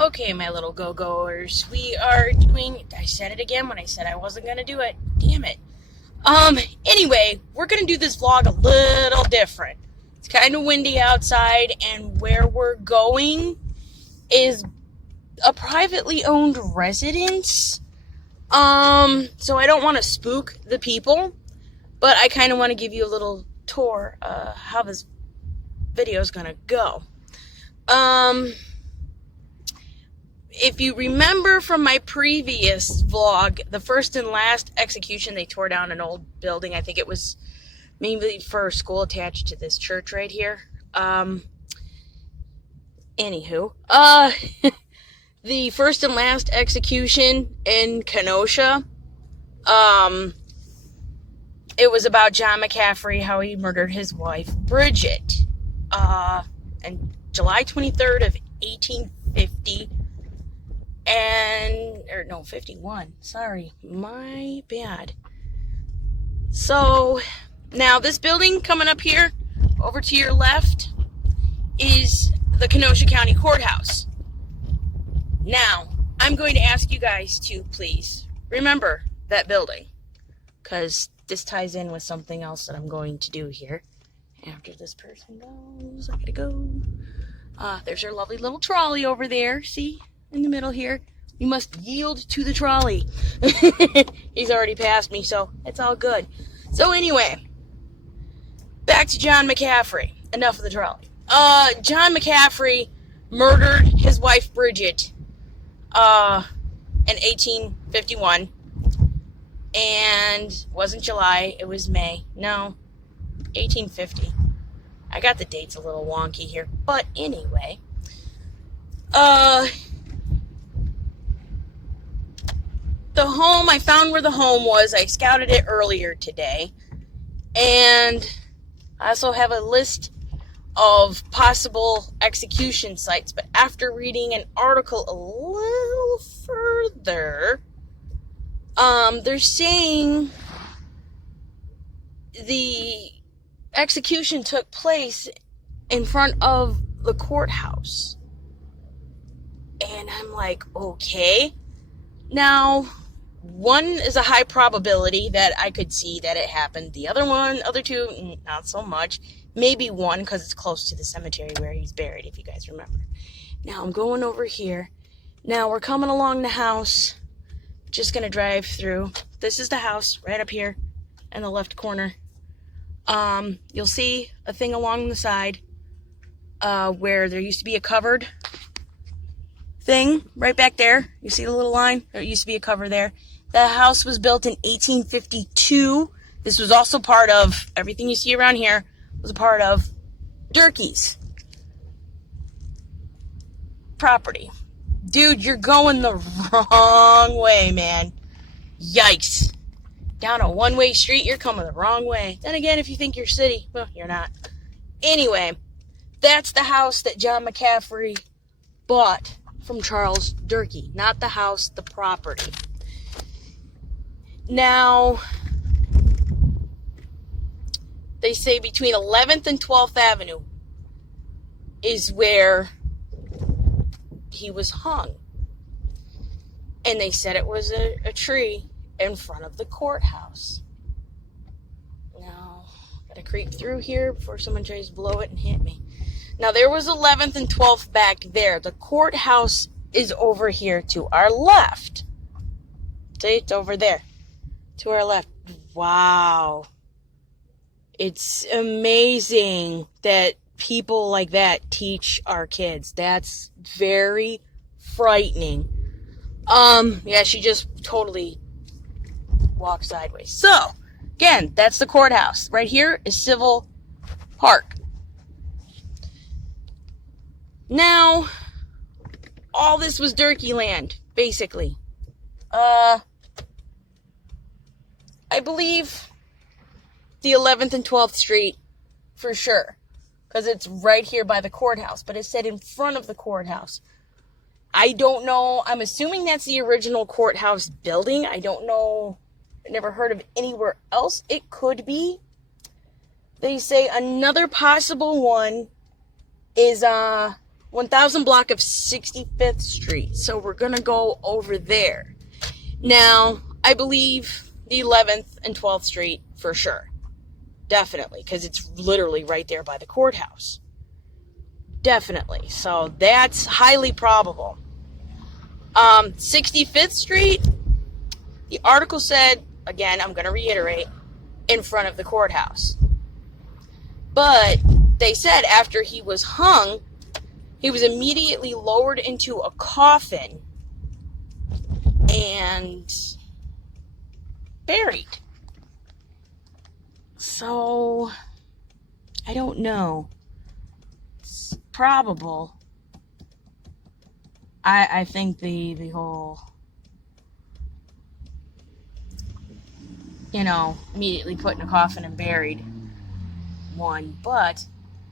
Okay, my little go-goers, we are doing, I said it again when I said I wasn't going to do it. Damn it. Anyway, we're going to do this vlog a little different. It's kind of windy outside, and where we're going is a privately owned residence. So I don't want to spook the people, but I kind of want to give you a little tour, how this video is going to go. If you remember from my previous vlog, the first and last execution, they tore down an old building. I think it was maybe for a school attached to this church right here. Anywho, the first and last execution in Kenosha, it was about John McCaffrey, how he murdered his wife, Bridget, and July 23rd of 1850. 51. Sorry, my bad. So, now this building coming up here, over to your left, is the Kenosha County Courthouse. Now, I'm going to ask you guys to please remember that building, because this ties in with something else that I'm going to do here. After this person goes, I gotta go. There's our lovely little trolley over there, see? In the middle here. You must yield to the trolley. He's already passed me, so it's all good. So anyway, back to John McCaffrey. Enough of the trolley. John McCaffrey murdered his wife Bridget in 1851. And it wasn't July, it was May. No, 1850. I got the dates a little wonky here. But anyway, the home, I found where the home was. I scouted it earlier today. And I also have a list of possible execution sites. But after reading an article a little further, they're saying the execution took place in front of the courthouse. And I'm like, okay. Now, one is a high probability that I could see that it happened. The other two, not so much. Maybe one, because it's close to the cemetery where he's buried, if you guys remember. Now, I'm going over here. Now, we're coming along the house. Just going to drive through. This is the house right up here in the left corner. You'll see a thing along the side where there used to be a covered thing right back there. You see the little line? There used to be a cover there. The house was built in 1852. This was also part of, everything you see around here was a part of Durkee's property. Dude, you're going the wrong way, man. Yikes. Down a one-way street, you're coming the wrong way. Then again, if you think you're city, well, you're not. Anyway, that's the house that John McCaffrey bought from Charles Durkee. Not the house, the property. Now, they say between 11th and 12th Avenue is where he was hung. And they said it was a tree in front of the courthouse. Now, gotta creep through here before someone tries to blow it and hit me. Now, there was 11th and 12th back there. The courthouse is over here to our left. See, it's over there. To our left. Wow. It's amazing that people like that teach our kids. That's very frightening. Yeah, she just totally walked sideways. So, again, that's the courthouse. Right here is Civil Park. Now, all this was Durkee land, basically. I believe the 11th and 12th Street, for sure. Because it's right here by the courthouse. But it said in front of the courthouse. I don't know. I'm assuming that's the original courthouse building. I don't know. I never heard of anywhere else it could be. They say another possible one is 1000 block of 65th Street. So we're going to go over there. Now, I believe the 11th and 12th Street for sure. Definitely, because it's literally right there by the courthouse. Definitely. So that's highly probable. 65th Street, the article said, again, I'm going to reiterate, in front of the courthouse. But they said after he was hung, he was immediately lowered into a coffin and buried. So, I don't know. It's probable. I think the whole, immediately put in a coffin and buried one, but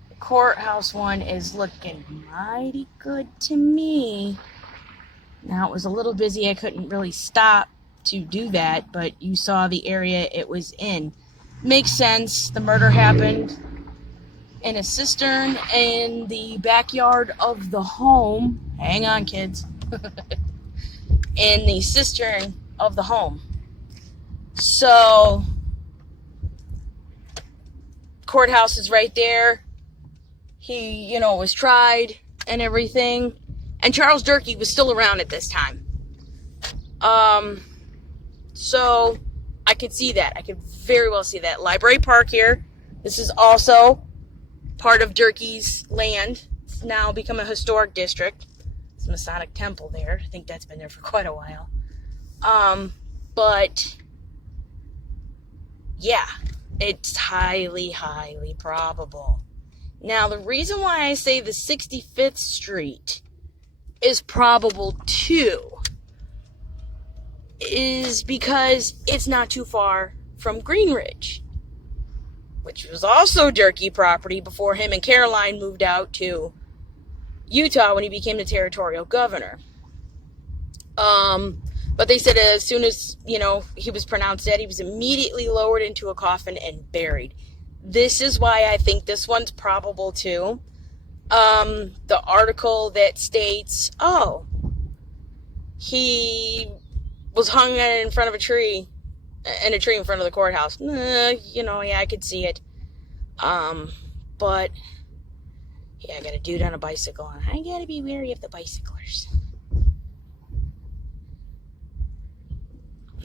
the courthouse one is looking mighty good to me. Now, it was a little busy. I couldn't really stop to do that, but you saw the area it was in. Makes sense. The murder happened in a cistern in the backyard of the home. Hang on, kids. In the cistern of the home. So, courthouse is right there. He, was tried and everything. And Charles Durkee was still around at this time. So, I could see that. I could very well see that. Library Park here. This is also part of Durkee's land. It's now become a historic district. It's a Masonic temple there. I think that's been there for quite a while. But yeah, it's highly, highly probable. Now, the reason why I say the 65th Street is probable too is because it's not too far from Greenridge, which was also Durkee property before him and Caroline moved out to Utah when he became the territorial governor. But they said as soon as, he was pronounced dead, he was immediately lowered into a coffin and buried. This is why I think this one's probable too. The article that states, he was hung in front of a tree, in front of the courthouse. I could see it. But, yeah, I got a dude on a bicycle, and I gotta be wary of the bicyclers.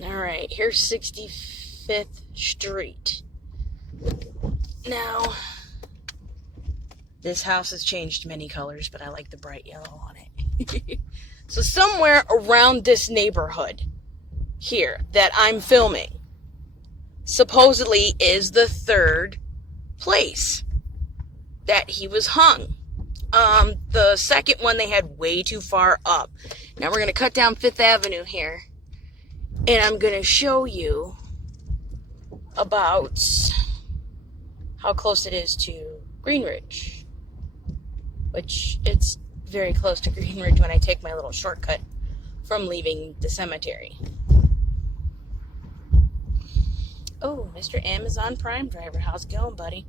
Alright, here's 65th Street. Now, this house has changed many colors, but I like the bright yellow on it. So somewhere around this neighborhood here that I'm filming supposedly is the third place that he was hung. The second one they had way too far up. Now we're going to cut down 5th Avenue here, and I'm going to show you about how close it is to Greenridge, which it's very close to Greenridge when I take my little shortcut from leaving the cemetery. Oh, Mr. Amazon Prime driver, how's it going, buddy?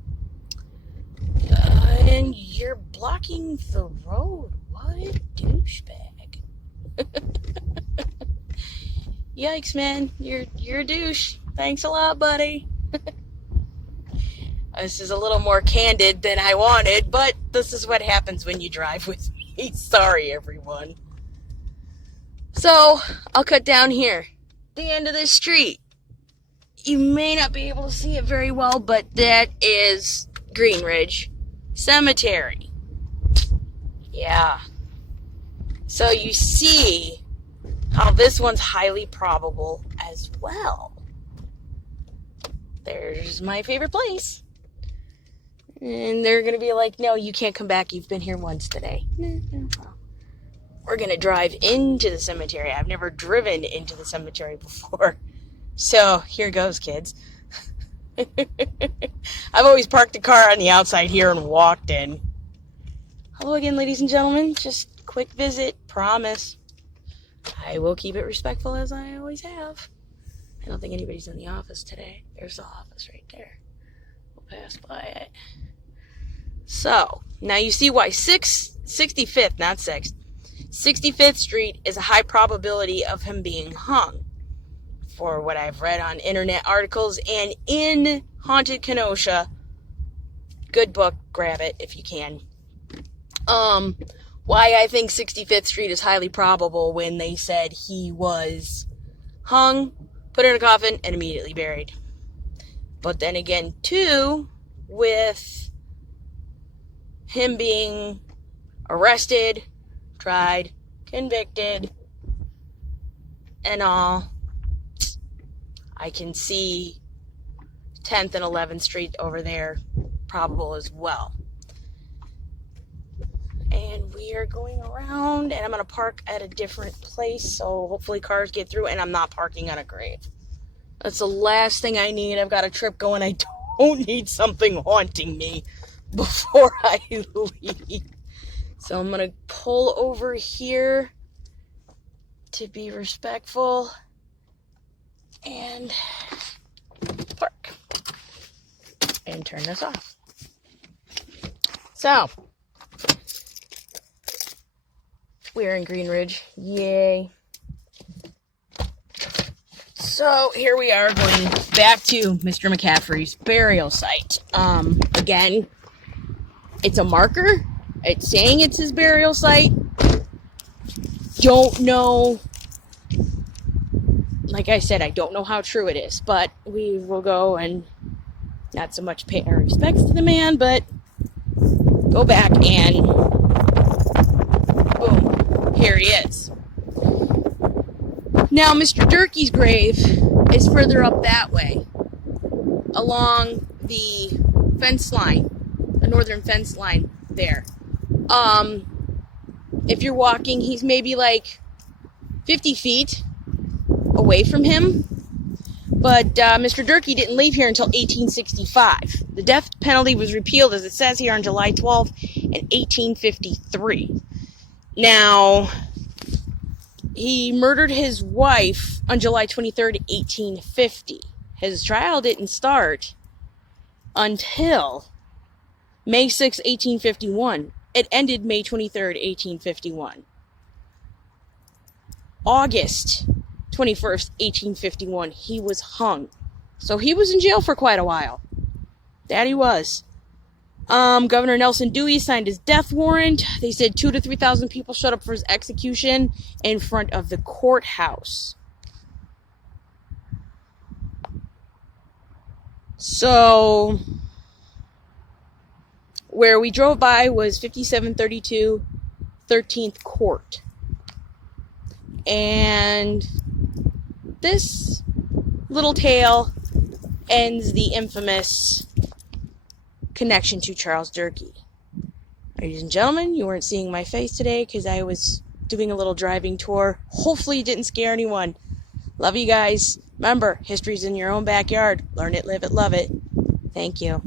And you're blocking the road. What a douchebag. Yikes, man. You're a douche. Thanks a lot, buddy. This is a little more candid than I wanted, but this is what happens when you drive with me. Sorry, everyone. So, I'll cut down here. The end of this street. You may not be able to see it very well, but that is Greenridge Cemetery. Yeah. So you see how this one's highly probable as well. There's my favorite place. And they're going to be like, no, you can't come back. You've been here once today. We're going to drive into the cemetery. I've never driven into the cemetery before. So, here goes, kids. I've always parked the car on the outside here and walked in. Hello again, ladies and gentlemen. Just quick visit. Promise. I will keep it respectful as I always have. I don't think anybody's in the office today. There's the office right there. We'll pass by it. So, now you see why 6th 65th, not 6th. 65th Street is a high probability of him being hung, for what I've read on internet articles and in Haunted Kenosha. Good book, grab it if you can. Why I think 65th Street is highly probable when they said he was hung, put in a coffin, and immediately buried. But then again, too, with him being arrested, tried, convicted, and all, I can see 10th and 11th Street over there probable as well. And we are going around, and I'm going to park at a different place, so hopefully cars get through, and I'm not parking on a grave. That's the last thing I need. I've got a trip going. I don't need something haunting me before I leave. So I'm going to pull over here to be respectful and park and turn this off. So, we're in Green Ridge. Yay. So, here we are going back to Mr. McCaffrey's burial site. Again, it's a marker. It's saying it's his burial site. Don't know. Like I said, I don't know how true it is, but we will go and not so much pay our respects to the man, but go back and boom, here he is. Now, Mr. Durkee's grave is further up that way, along the fence line, the northern fence line there. If you're walking, he's maybe like 50 feet away from him. But Mr. Durkee didn't leave here until 1865. The death penalty was repealed, as it says here, on July 12th in 1853. Now, he murdered his wife on July 23rd, 1850. His trial didn't start until May 6, 1851. It ended May 23rd, 1851. August 21st, 1851, he was hung. So he was in jail for quite a while. That he was. Governor Nelson Dewey signed his death warrant. They said 2,000 to 3,000 people showed up for his execution in front of the courthouse. So, where we drove by was 5732 13th Court. And this little tale ends the infamous connection to Charles Durkee. Ladies and gentlemen, you weren't seeing my face today because I was doing a little driving tour. Hopefully it didn't scare anyone. Love you guys. Remember, history's in your own backyard. Learn it, live it, love it. Thank you.